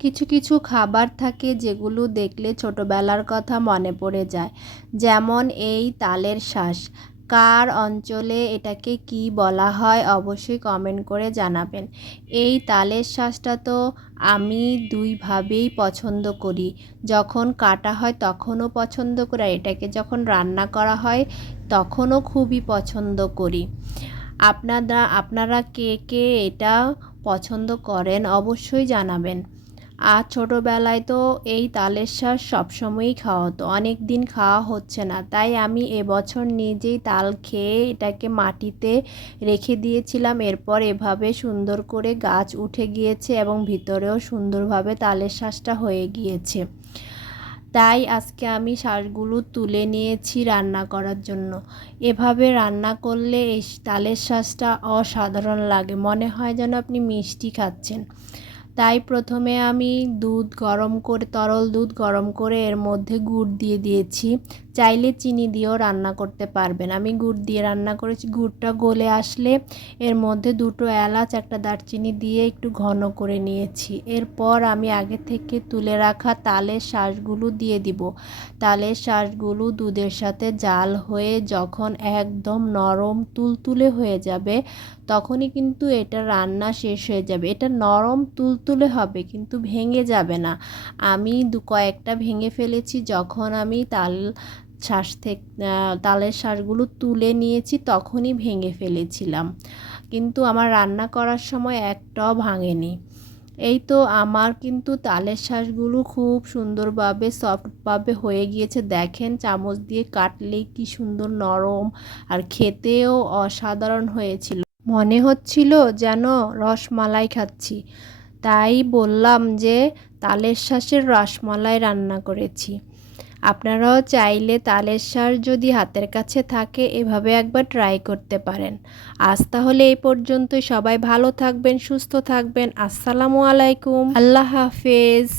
কিছু কিছু খাবার থাকে যেগুলো দেখলে ছোটবেলার কথা মনে পড়ে যায়। যেমন এই তালের শাঁস। কার অঞ্চলে এটাকে কি বলা হয় অবশ্যই কমেন্ট করে জানাবেন। এই তালের শাঁসটা তো আমি দুইভাবেই পছন্দ করি। যখন কাটা হয় তখনও পছন্দ করি, আর এটাকে যখন রান্না করা হয় তখনও খুবই পছন্দ করি। আপনারা কে কে এটা পছন্দ করেন অবশ্যই জানাবেন। আর ছোটোবেলায় তো এই তালের শাঁস সবসময়ই খাওয়া হতো, অনেক দিন খাওয়া হচ্ছে না, তাই আমি এবছর নিজেই তাল খেয়ে এটাকে মাটিতে রেখে দিয়েছিলাম। এরপর এভাবে সুন্দর করে গাছ উঠে গিয়েছে এবং ভিতরেও সুন্দরভাবে তালের শাঁসটা হয়ে গিয়েছে। তাই আজকে আমি শাঁসগুলো তুলে নিয়েছি রান্না করার জন্য। এভাবে রান্না করলে এই তালের শাঁসটা অসাধারণ লাগে, মনে হয় যেন আপনি মিষ্টি খাচ্ছেন। তাই প্রথমে আমি তরল দুধ গরম করে এর মধ্যে গুড় দিয়ে দিয়েছি। চাইলে চিনি দিয়েও রান্না করতে পারবেন, আমি গুড় দিয়ে রান্না করেছি। গুড়টা গলে আসলে এর মধ্যে দুটো এলাচ একটা দারচিনি দিয়ে একটু ঘন করে নিয়েছি। এরপর আমি আগে থেকে তুলে রাখা তালের শাঁসগুলো দিয়ে দিব। তালের শাঁসগুলো দুধের সাথে জাল হয়ে যখন একদম নরম তুলতুলে হয়ে যাবে তখনই কিন্তু এটা রান্না শেষ হয়ে যাবে। এটা নরম তুলতুলে হবে কিন্তু ভেঙে যাবে না। আমি কয়েকটা ভেঙে ফেলেছি যখন আমি তালের শাঁসগুলো তুলে নিয়েছি তখনই ভেঙে ফেলেছিলাম, কিন্তু আমার রান্না করার সময় একটাও ভাঙেনি। এই তো আমার কিন্তু তালের শাঁসগুলো খুব সুন্দরভাবে সফটভাবে হয়ে গিয়েছে, দেখেন চামচ দিয়ে কাটলেই কি সুন্দর নরম, আর খেতেও অসাধারণ হয়েছিল, মনে হচ্ছিল যেন রসমালাই খাচ্ছি। তাই বললাম যে তালের শাঁসের রসমালাই রান্না করেছি। আপনারাও চাইলে তালের শাঁস যদি হাতের কাছে থাকে এভাবে একবার ট্রাই করতে পারেন। আজ তাহলে এই পর্যন্তই, সবাই ভালো থাকবেন, সুস্থ থাকবেন। আসসালামু আলাইকুম, আল্লাহ হাফেজ।